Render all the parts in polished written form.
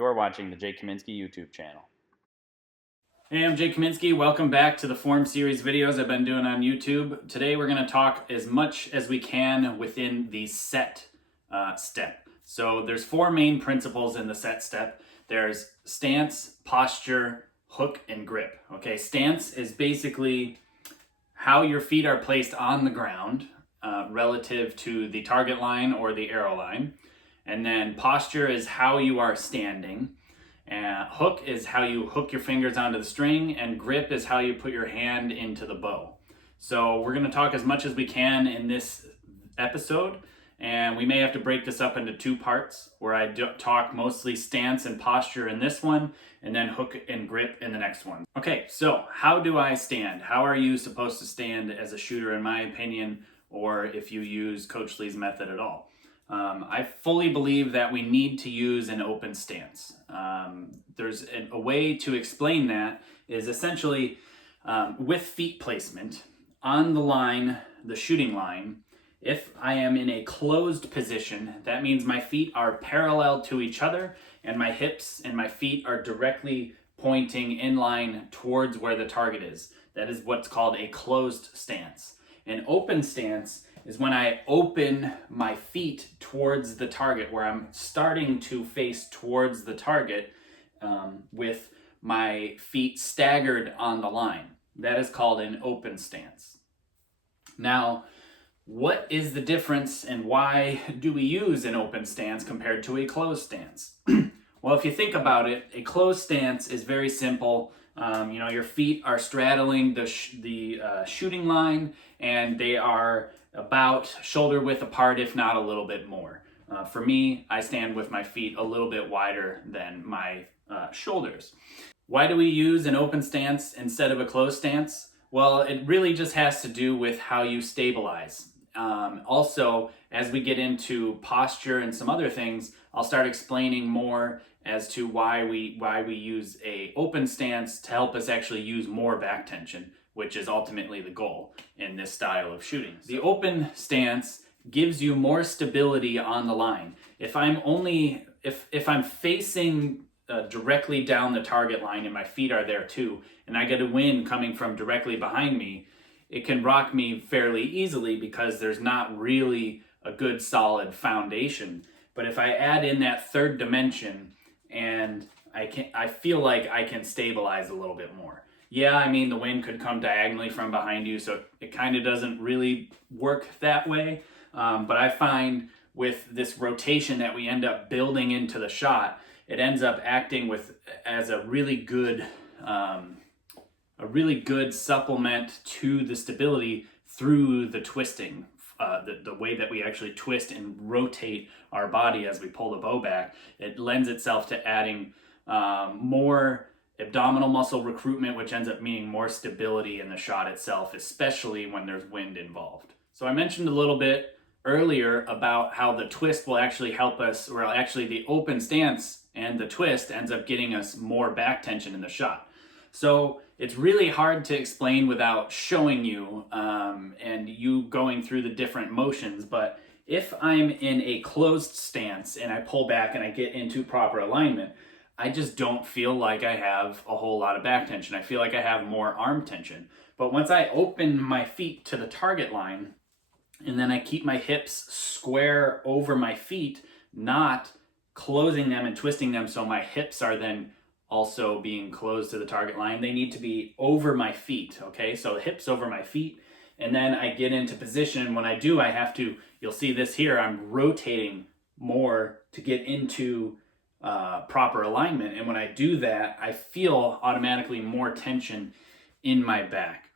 You're watching the Jay Kaminski YouTube channel. Hey, I'm Jay Kaminski. Welcome back to the Form Series videos I've been doing on YouTube. Today we're going to talk as much as we can within the set step. So there's four main principles in the set step. There's stance, posture, hook, and grip. Okay, stance is basically how your feet are placed on the ground relative to the target line or the arrow line. And then posture is how you are standing. Hook is how you hook your fingers onto the string, and grip is how you put your hand into the bow. So we're going to talk as much as we can in this episode, and we may have to break this up into two parts where I talk mostly stance and posture in this one, and then hook and grip in the next one. Okay, so how do I stand? How are you supposed to stand as a shooter, in my opinion, or if you use Coach Lee's method at all? I fully believe that we need to use an open stance. There's a way to explain that is essentially with feet placement on the line, the shooting line. If I am in a closed position, that means my feet are parallel to each other and my hips and my feet are directly pointing in line towards where the target is. That is what's called a closed stance. An open stance is when I open my feet towards the target, where I'm starting to face towards the target with my feet staggered on the line. That is called an open stance. Now, what is the difference and why do we use an open stance compared to a closed stance? Well, if you think about it, a closed stance is very simple. Your feet are straddling the shooting line, and they are about shoulder width apart, if not a little bit more. For me, I stand with my feet a little bit wider than my shoulders. Why do we use an open stance instead of a closed stance? Well, it really just has to do with how you stabilize. Also, as we get into posture and some other things, I'll start explaining more as to why we use a open stance to help us actually use more back tension, which is ultimately the goal in this style of shooting. The open stance gives you more stability on the line. If I'm facing directly down the target line and my feet are there too, and I get a wind coming from directly behind me, it can rock me fairly easily because there's not really a good solid foundation. But if I add in that third dimension, and I feel like I can stabilize a little bit more. Yeah, I mean, the wind could come diagonally from behind you, so it kind of doesn't really work that way. But I find with this rotation that we end up building into the shot, it ends up acting as a really good supplement to the stability through the twisting. The way that we actually twist and rotate our body as we pull the bow back, it lends itself to adding more abdominal muscle recruitment, which ends up meaning more stability in the shot itself, especially when there's wind involved. So I mentioned a little bit earlier about how the twist will actually help us, or actually the open stance and the twist ends up getting us more back tension in the shot. So it's really hard to explain without showing you and you going through the different motions. But if I'm in a closed stance and I pull back and I get into proper alignment, I just don't feel like I have a whole lot of back tension. I feel like I have more arm tension. But once I open my feet to the target line and then I keep my hips square over my feet, not closing them and twisting them so my hips are then also being closed to the target line. They need to be over my feet, okay? So the hips over my feet, and then I get into position. When I do, I have to, you'll see this here, I'm rotating more to get into proper alignment. And when I do that, I feel automatically more tension in my back.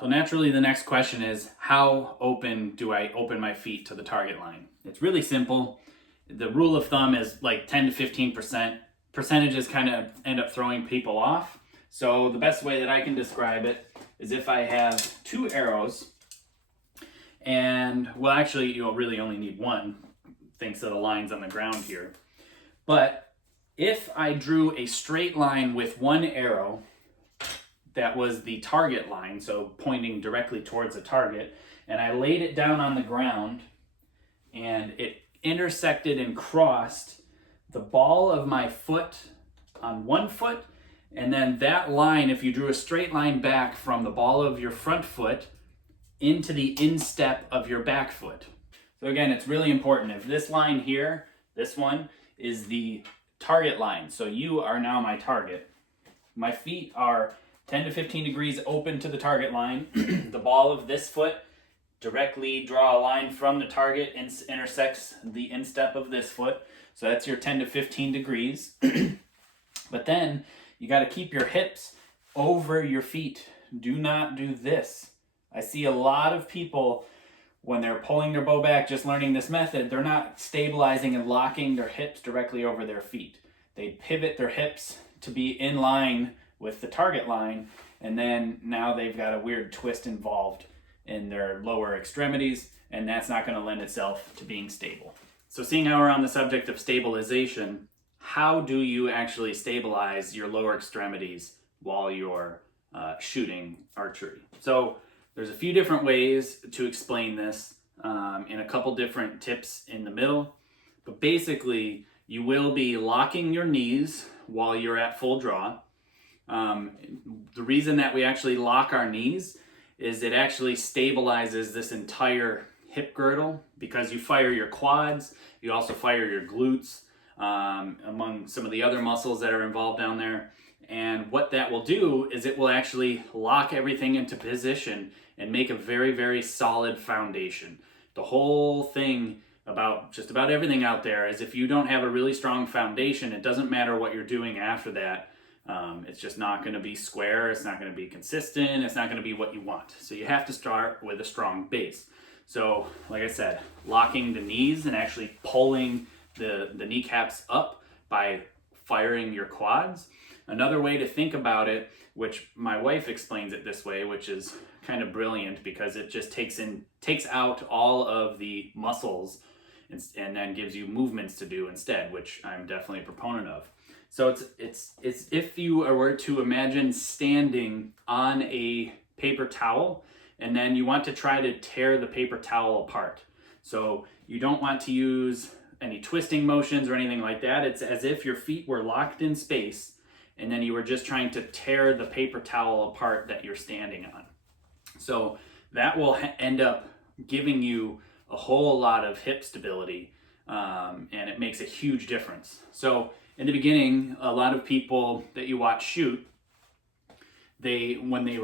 So naturally, the next question is, how open do I open my feet to the target line? It's really simple. The rule of thumb is like 10 to 15%. Percentages kind of end up throwing people off. So the best way that I can describe it is if I have two arrows, and well, actually, you'll really only need one, thanks to the lines on the ground here. But if I drew a straight line with one arrow that was the target line, so pointing directly towards the target, and I laid it down on the ground and it intersected and crossed the ball of my foot on one foot, and then that line, if you drew a straight line back from the ball of your front foot into the instep of your back foot. So again, it's really important. If this line here, this one, is the target line, so you are now my target. My feet are 10 to 15 degrees open to the target line. The ball of this foot, directly draw a line from the target and intersects the instep of this foot. So that's your 10 to 15 degrees. But then you got to keep your hips over your feet. Do not do this. I see a lot of people when they're pulling their bow back, just learning this method, they're not stabilizing and locking their hips directly over their feet. They pivot their hips to be in line with the target line, and then now they've got a weird twist involved in their lower extremities, and that's not going to lend itself to being stable. So seeing how we're on the subject of stabilization, how do you actually stabilize your lower extremities while you're shooting archery? So there's a few different ways to explain this, and a couple different tips in the middle. But basically, you will be locking your knees while you're at full draw. The reason that we actually lock our knees is it actually stabilizes this entire hip girdle, because you fire your quads, you also fire your glutes, among some of the other muscles that are involved down there. And what that will do is it will actually lock everything into position and make a very, very solid foundation. The whole thing about just about everything out there is if you don't have a really strong foundation, it doesn't matter what you're doing after that. It's just not going to be square. It's not going to be consistent. It's not going to be what you want. So you have to start with a strong base. So like I said, locking the knees and actually pulling the kneecaps up by firing your quads. Another way to think about it, which my wife explains it this way, which is kind of brilliant because it just takes out all of the muscles and then gives you movements to do instead, which I'm definitely a proponent of. So it's if you were to imagine standing on a paper towel and then you want to try to tear the paper towel apart. So you don't want to use any twisting motions or anything like that. It's as if your feet were locked in space and then you were just trying to tear the paper towel apart that you're standing on. So that will end up giving you a whole lot of hip stability, and it makes a huge difference. So in the beginning, a lot of people that you watch shoot, when they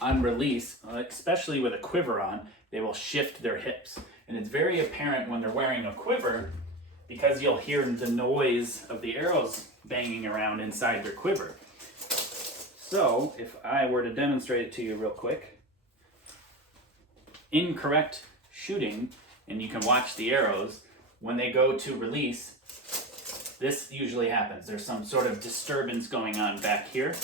on release, especially with a quiver on, they will shift their hips. And it's very apparent when they're wearing a quiver because you'll hear the noise of the arrows banging around inside their quiver. So if I were to demonstrate it to you real quick, incorrect shooting, and you can watch the arrows, when they go to release, this usually happens. There's some sort of disturbance going on back here,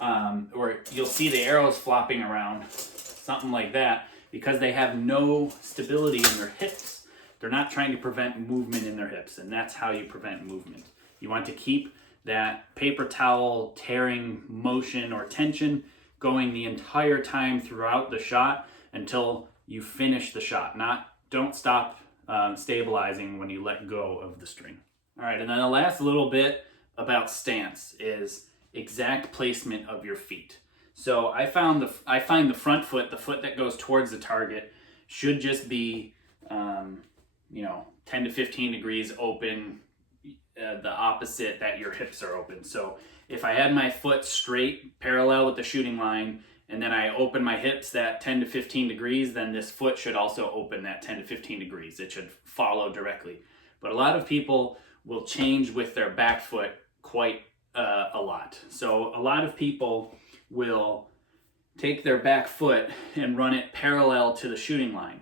or you'll see the arrows flopping around, something like that, because they have no stability in their hips. They're not trying to prevent movement in their hips, and that's how you prevent movement. You want to keep that paper towel tearing motion or tension going the entire time throughout the shot until you finish the shot. Don't stop stabilizing when you let go of the string. All right, and then the last little bit about stance is exact placement of your feet. So I find the front foot, the foot that goes towards the target, should just be 10 to 15 degrees open, the opposite that your hips are open. So if I had my foot straight parallel with the shooting line and then I open my hips that 10 to 15 degrees, then this foot should also open that 10 to 15 degrees. It should follow directly. But a lot of people will change with their back foot quite a lot. So a lot of people will take their back foot and run it parallel to the shooting line.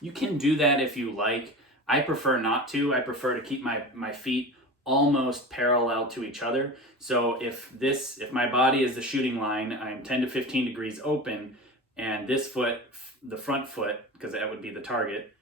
You can do that if you like. I prefer not to. I prefer to keep my feet almost parallel to each other. So if my body is the shooting line, I'm 10 to 15 degrees open, and this foot, the front foot, because that would be the target,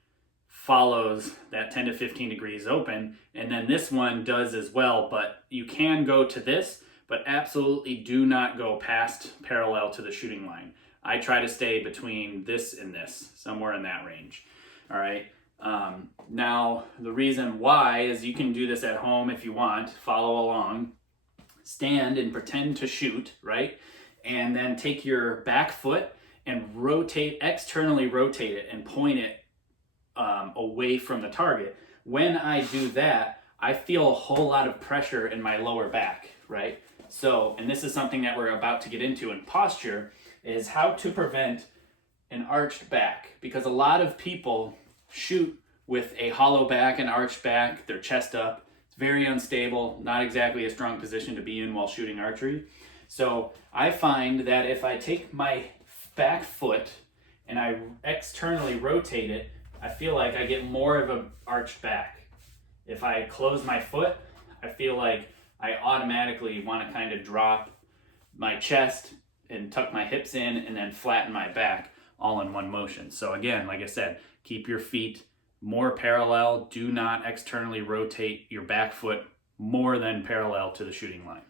follows that 10 to 15 degrees open, and then this one does as well. But you can go to this, but absolutely do not go past parallel to the shooting line. I try to stay between this and this, somewhere in that range. All right. Now, the reason why is you can do this at home if you want, follow along, stand and pretend to shoot, right? And then take your back foot and externally rotate it and point it away from the target. When I do that, I feel a whole lot of pressure in my lower back, right? So, and this is something that we're about to get into in posture, is how to prevent an arched back. Because a lot of people shoot with a hollow back, an arched back, their chest up. It's very unstable, not exactly a strong position to be in while shooting archery. So I find that if I take my back foot and I externally rotate it, I feel like I get more of an arched back. If I close my foot, I feel like I automatically want to kind of drop my chest and tuck my hips in and then flatten my back all in one motion. So again, like I said, keep your feet more parallel. Do not externally rotate your back foot more than parallel to the shooting line.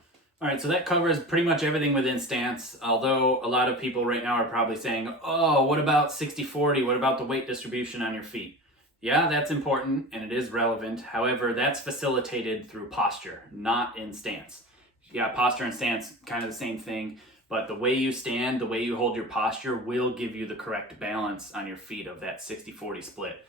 All right, so that covers pretty much everything within stance, although a lot of people right now are probably saying, oh, what about 60-40? What about the weight distribution on your feet? Yeah, that's important and it is relevant. However, that's facilitated through posture, not in stance. Yeah, posture and stance, kind of the same thing, but the way you stand, the way you hold your posture will give you the correct balance on your feet of that 60-40 split.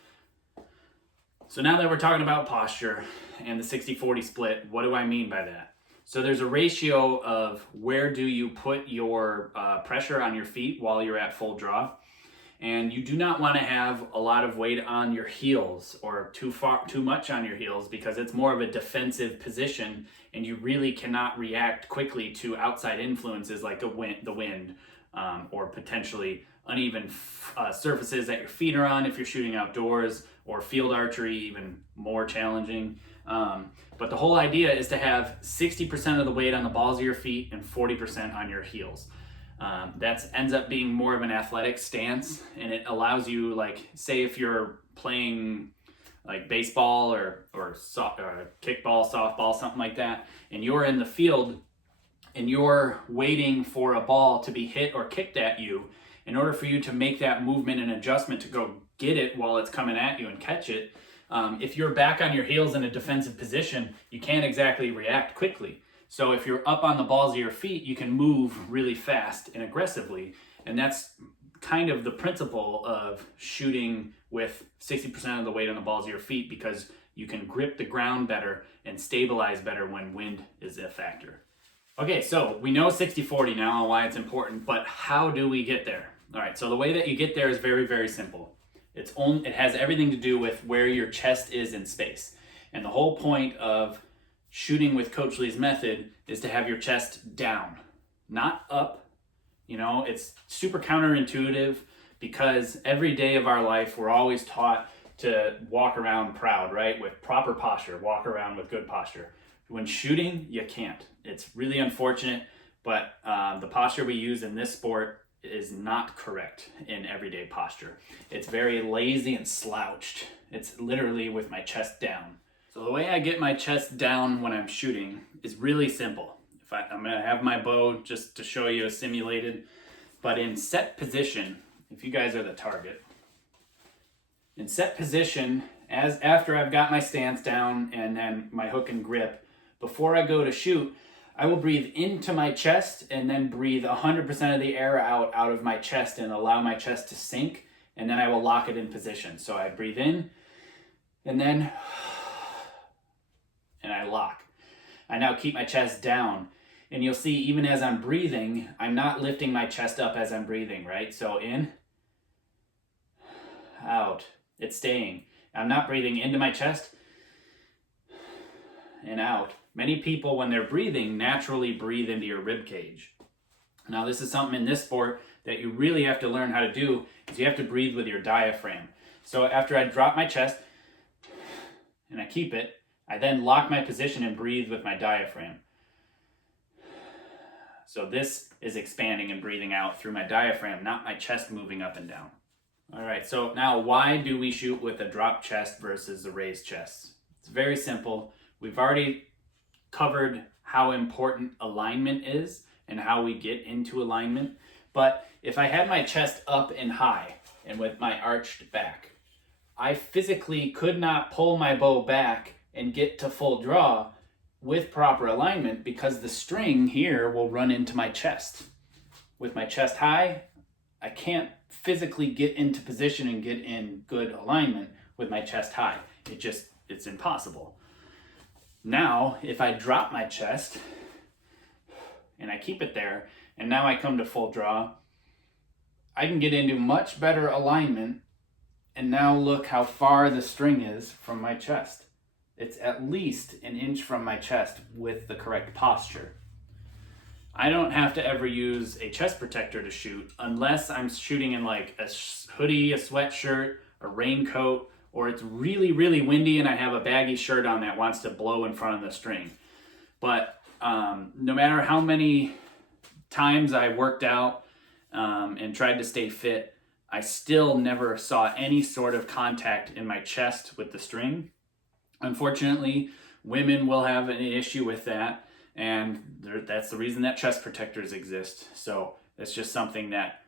So now that we're talking about posture and the 60-40 split, what do I mean by that? So there's a ratio of where do you put your pressure on your feet while you're at full draw. And you do not want to have a lot of weight on your heels or too much on your heels, because it's more of a defensive position and you really cannot react quickly to outside influences like the wind or potentially uneven surfaces that your feet are on if you're shooting outdoors, or field archery, even more challenging. But the whole idea is to have 60% of the weight on the balls of your feet and 40% on your heels. That ends up being more of an athletic stance, and it allows you, like, say if you're playing like baseball or kickball, softball, something like that, and you're in the field and you're waiting for a ball to be hit or kicked at you, in order for you to make that movement and adjustment to go get it while it's coming at you and catch it, if you're back on your heels in a defensive position, you can't exactly react quickly. So if you're up on the balls of your feet, you can move really fast and aggressively. And that's kind of the principle of shooting with 60% of the weight on the balls of your feet, because you can grip the ground better and stabilize better when wind is a factor. Okay, so we know 60-40 now and why it's important, but how do we get there? All right, so the way that you get there is very, very simple. It has everything to do with where your chest is in space. And the whole point of shooting with Coach Lee's method is to have your chest down, not up. You know, it's super counterintuitive, because every day of our life, we're always taught to walk around proud, right? With proper posture, walk around with good posture. When shooting, you can't. It's really unfortunate, but the posture we use in this sport is not correct in everyday posture. It's very lazy and slouched. It's literally with my chest down. So the way I get my chest down when I'm shooting is really simple. I'm gonna have my bow just to show you a simulated, but in set position, if you guys are the target, in set position, after I've got my stance down and then my hook and grip, before I go to shoot, I will breathe into my chest and then breathe 100% of the air out of my chest and allow my chest to sink, and then I will lock it in position. So I breathe in and then and I lock. I now keep my chest down, and you'll see even as I'm breathing, I'm not lifting my chest up as I'm breathing, right? So in, out, it's staying. I'm not breathing into my chest and out. Many people, when they're breathing, naturally breathe into your rib cage. Now, this is something in this sport that you really have to learn how to do, is you have to breathe with your diaphragm. So after I drop my chest and I keep it, I then lock my position and breathe with my diaphragm. So this is expanding and breathing out through my diaphragm, not my chest moving up and down. All right, so now why do we shoot with a drop chest versus a raised chest? It's very simple. We've already covered how important alignment is and how we get into alignment. But if I had my chest up and high and with my arched back, I physically could not pull my bow back and get to full draw with proper alignment because the string here will run into my chest. With my chest high, I can't physically get into position and get in good alignment with my chest high. It's impossible. Now, if I drop my chest and I keep it there, and now I come to full draw, I can get into much better alignment, and now look how far the string is from my chest. It's at least an inch from my chest with the correct posture. I don't have to ever use a chest protector to shoot unless I'm shooting in like a hoodie, a sweatshirt, a raincoat, or it's really, really windy and I have a baggy shirt on that wants to blow in front of the string. But no matter how many times I worked out and tried to stay fit, I still never saw any sort of contact in my chest with the string. Unfortunately, women will have an issue with that, and that's the reason that chest protectors exist. So it's just something that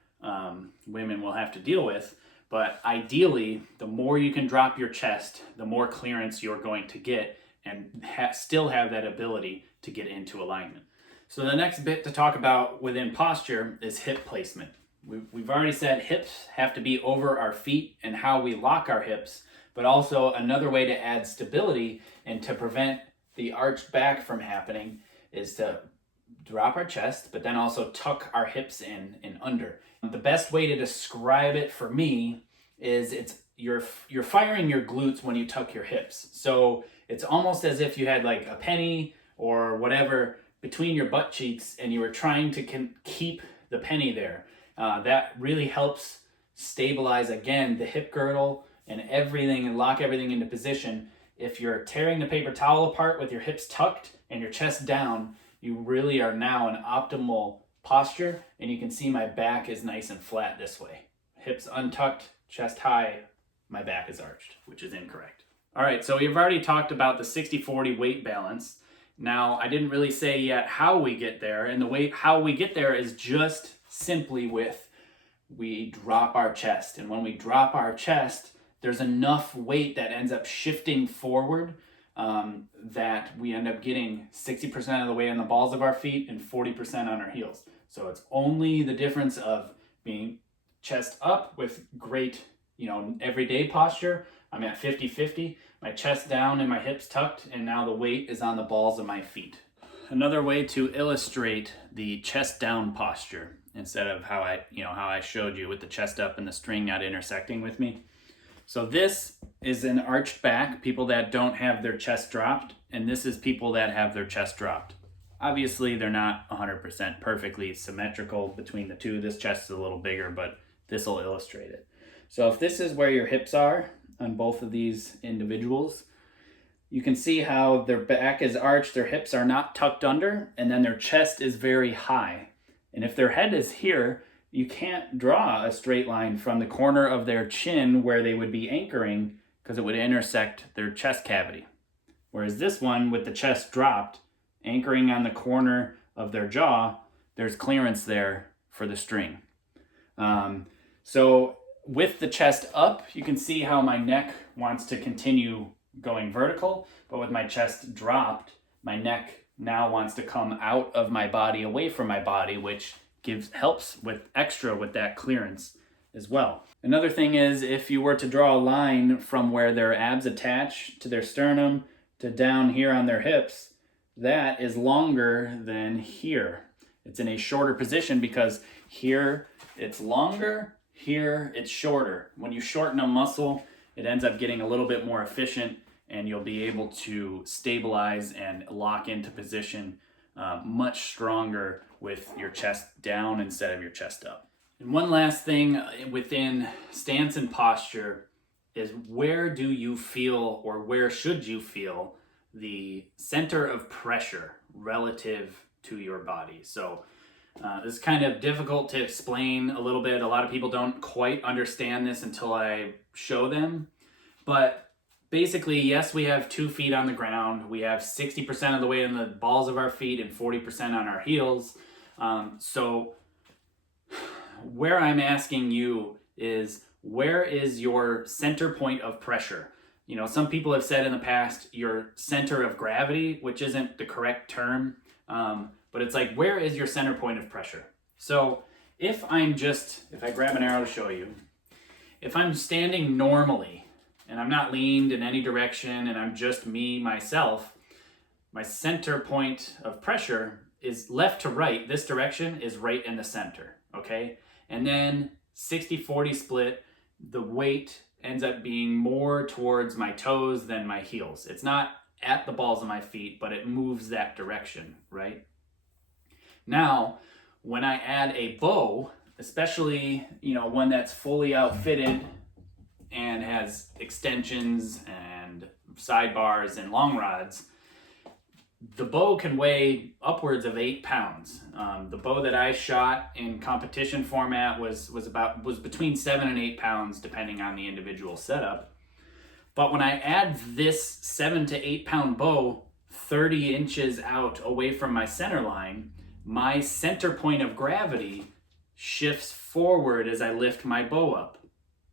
women will have to deal with. But ideally, the more you can drop your chest, the more clearance you're going to get and still have that ability to get into alignment. So the next bit to talk about within posture is hip placement. We've already said hips have to be over our feet and how we lock our hips, but also another way to add stability and to prevent the arched back from happening is to drop our chest, but then also tuck our hips in and under. The best way to describe it for me is you're firing your glutes when you tuck your hips. So it's almost as if you had like a penny or whatever between your butt cheeks and you were trying to keep the penny there. That really helps stabilize, again, the hip girdle and everything and lock everything into position. If you're tearing the paper towel apart with your hips tucked and your chest down, you really are now in optimal posture, and you can see my back is nice and flat this way. Hips untucked, chest high, my back is arched, which is incorrect. All right, so we've already talked about the 60-40 weight balance. Now, I didn't really say yet how we get there, and how we get there is just simply we drop our chest. And when we drop our chest, there's enough weight that ends up shifting forward that we end up getting 60% of the way on the balls of our feet and 40% on our heels. So it's only the difference of being chest up with great, everyday posture. I'm at 50-50, my chest down and my hips tucked, and now the weight is on the balls of my feet. Another way to illustrate the chest down posture, instead of how I showed you with the chest up and the string not intersecting with me. So this is an arched back, people that don't have their chest dropped, and this is people that have their chest dropped. Obviously, they're not 100% perfectly symmetrical between the two. This chest is a little bigger, but this will illustrate it. So if this is where your hips are on both of these individuals, you can see how their back is arched, their hips are not tucked under, and then their chest is very high. And if their head is here, you can't draw a straight line from the corner of their chin where they would be anchoring, because it would intersect their chest cavity. Whereas this one with the chest dropped, anchoring on the corner of their jaw, there's clearance there for the string. So with the chest up, you can see how my neck wants to continue going vertical, but with my chest dropped, my neck now wants to come out of my body, away from my body, which helps with that clearance as well. Another thing is, if you were to draw a line from where their abs attach to their sternum to down here on their hips, that is longer than here. It's in a shorter position because here it's longer, here it's shorter. When you shorten a muscle, it ends up getting a little bit more efficient, and you'll be able to stabilize and lock into position much stronger with your chest down instead of your chest up. And one last thing within stance and posture is, where do you feel, or where should you feel, the center of pressure relative to your body? So this is kind of difficult to explain a little bit. A lot of people don't quite understand this until I show them. But basically, yes, we have 2 feet on the ground. We have 60% of the weight on the balls of our feet and 40% on our heels. So where I'm asking you is, where is your center point of pressure? You know, some people have said in the past your center of gravity, which isn't the correct term, but it's like, where is your center point of pressure? So if I grab an arrow to show you, if I'm standing normally and I'm not leaned in any direction and I'm just me, myself, my center point of pressure is left to right. This direction is right in the center, okay? And then 60-40 split, the weight ends up being more towards my toes than my heels. It's not at the balls of my feet, but it moves that direction, right? Now, when I add a bow, especially, you know, one that's fully outfitted and has extensions and sidebars and long rods, the bow can weigh upwards of 8 pounds. The bow that I shot in competition format was between 7 and 8 pounds, depending on the individual setup. But when I add this 7 to 8 pound bow 30 inches out away from my center line, my center point of gravity shifts forward as I lift my bow up,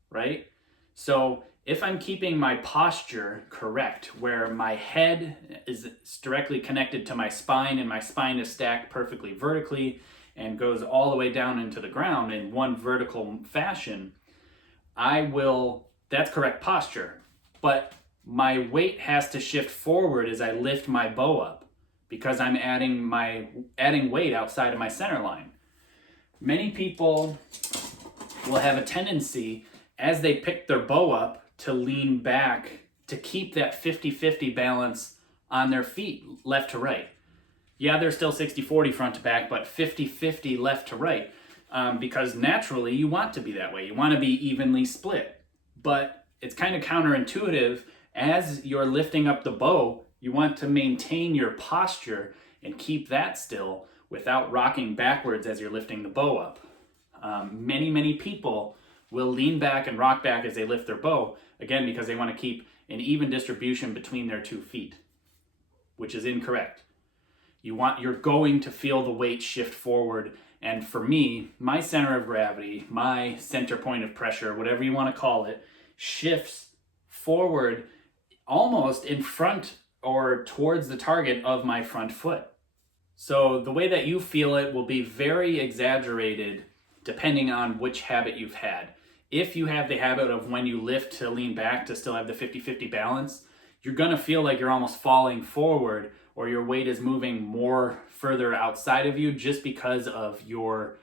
right? So if I'm keeping my posture correct, where my head is directly connected to my spine and my spine is stacked perfectly vertically and goes all the way down into the ground in one vertical fashion, that's correct posture. But my weight has to shift forward as I lift my bow up because I'm adding weight outside of my center line. Many people will have a tendency as they pick their bow up to lean back to keep that 50-50 balance on their feet left to right. Yeah, they're still 60-40 front to back, but 50-50 left to right, because naturally you want to be that way. You want to be evenly split. But it's kind of counterintuitive. As you're lifting up the bow, you want to maintain your posture and keep that still without rocking backwards as you're lifting the bow up. Many people will lean back and rock back as they lift their bow, again, because they want to keep an even distribution between their 2 feet, which is incorrect. You're going to feel the weight shift forward. And for me, my center of gravity, my center point of pressure, whatever you want to call it, shifts forward almost in front or towards the target of my front foot. So the way that you feel it will be very exaggerated depending on which habit you've had. If you have the habit of when you lift to lean back to still have the 50-50 balance, you're going to feel like you're almost falling forward or your weight is moving more further outside of you just because of your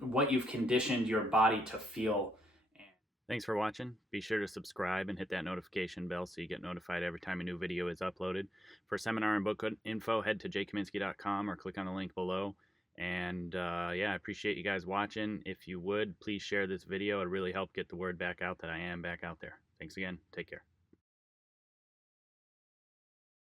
what you've conditioned your body to feel. Thanks for watching. Be sure to subscribe and hit that notification bell so you get notified every time a new video is uploaded. For seminar and book info, head to jkaminski.com or click on the link below. And yeah, I appreciate you guys watching. If you would, please share this video. It really helped get the word back out that I am back out there. Thanks again. Take care.